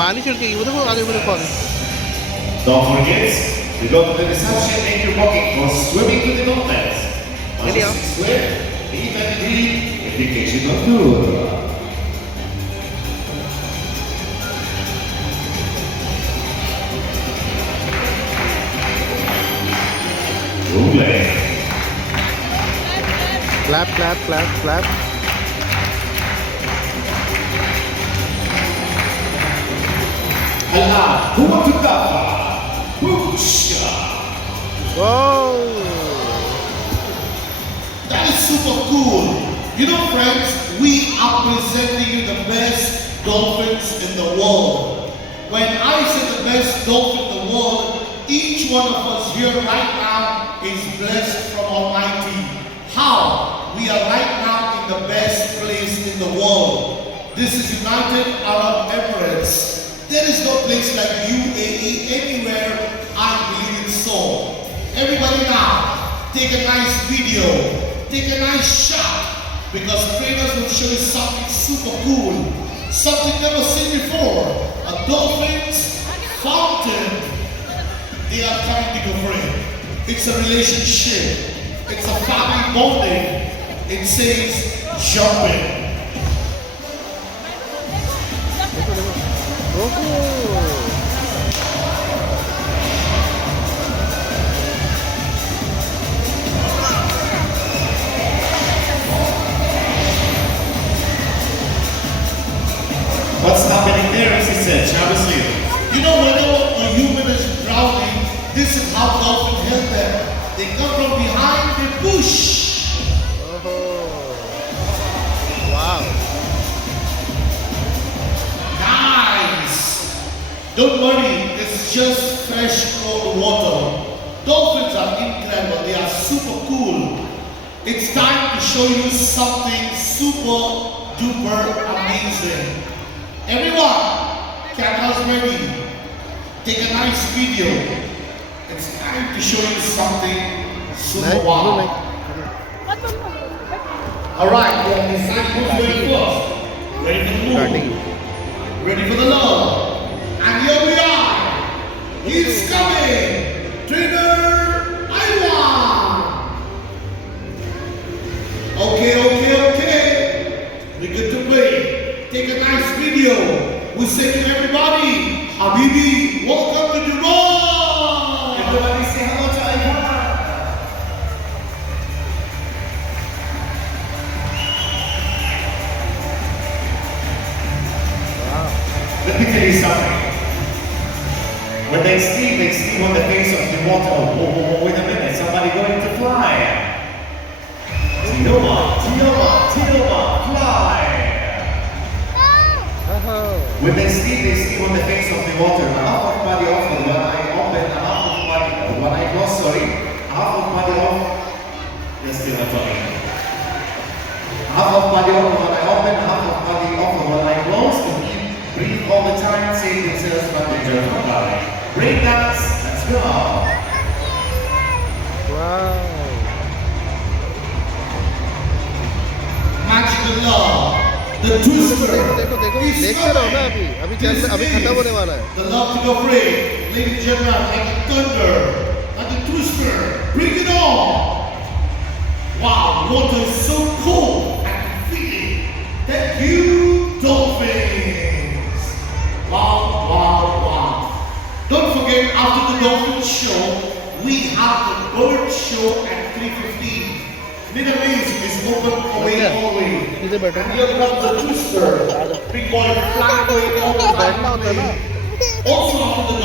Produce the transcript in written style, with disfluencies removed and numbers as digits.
पानी छिड़के उधर को आगे उधर पानी Don't forget to go to the reception and your booking for swimming to the dolphins. Ready, Once you swim, leave and read indication of tour. Roulette. clap clap clap clap Allah, who want to dafa? Boomsha. wow That is super cool. You know, friends, we are presenting you the best dolphins in the world. When I say the best dolphin in the world, each one of us here right now is blessed from Almighty. How? We are right now in the best place in the world. This is United Arab Emirates. There is no place like UAE anywhere. I believe it so. Everybody now, take a nice video, take a nice shot, because trainers will show you something super cool, something never seen before. A dolphin's fountain. They are coming to go for it. It's a relationship. It's a family bonding. It says jumping. What's happening there, sister? Shall we see? You know, whenever a human is drowning, this is how dolphins help them. They come from behind, they push. wow Nice. Don't worry, it's just fresh cold water. Dolphins are incredible. They are super cool. It's time to show you something super duper amazing. Everyone, cameras ready. Take a nice video. It's time to show you something super wow. Alright, well, it's time who's ready first. Ready for the move. starting Ready for the love. And here we are. He's coming. Trainer Iwan. Okay. We're good to play. Take a nice video. We say to everybody, Habibi, welcome to Dubai. Everybody say hello to Ivan. Let me tell you something. When they sleep on the face of the water. Oh, wait a minute, somebody going to fly. Tinoma, fly. When they sleep on the face of the water. Half of body off, and when I open, half of body, when I close, sorry, half of body off. Yes, still not talking. Half of body off when I open, half of body off when I close. To keep breathe all the time, save themselves from the German body. Break dance, let's go. wow Magical love. The twister. देखो देखो is देखते रहो ना coming. अभी This अभी is खत्म होने वाला है The love to go free. Ladies and gentlemen, like the thunder, like the twister. Bring it on. Wow, water is so cool. I can feel it. Thank you, dolphins. Wow. Don't forget, after the dolphin show, we have the bird show at 3:15. Middle East is open away all the way. इधर बैठो And here comes the twister. We call it fly away all the बैठना होता है ना time. Also after the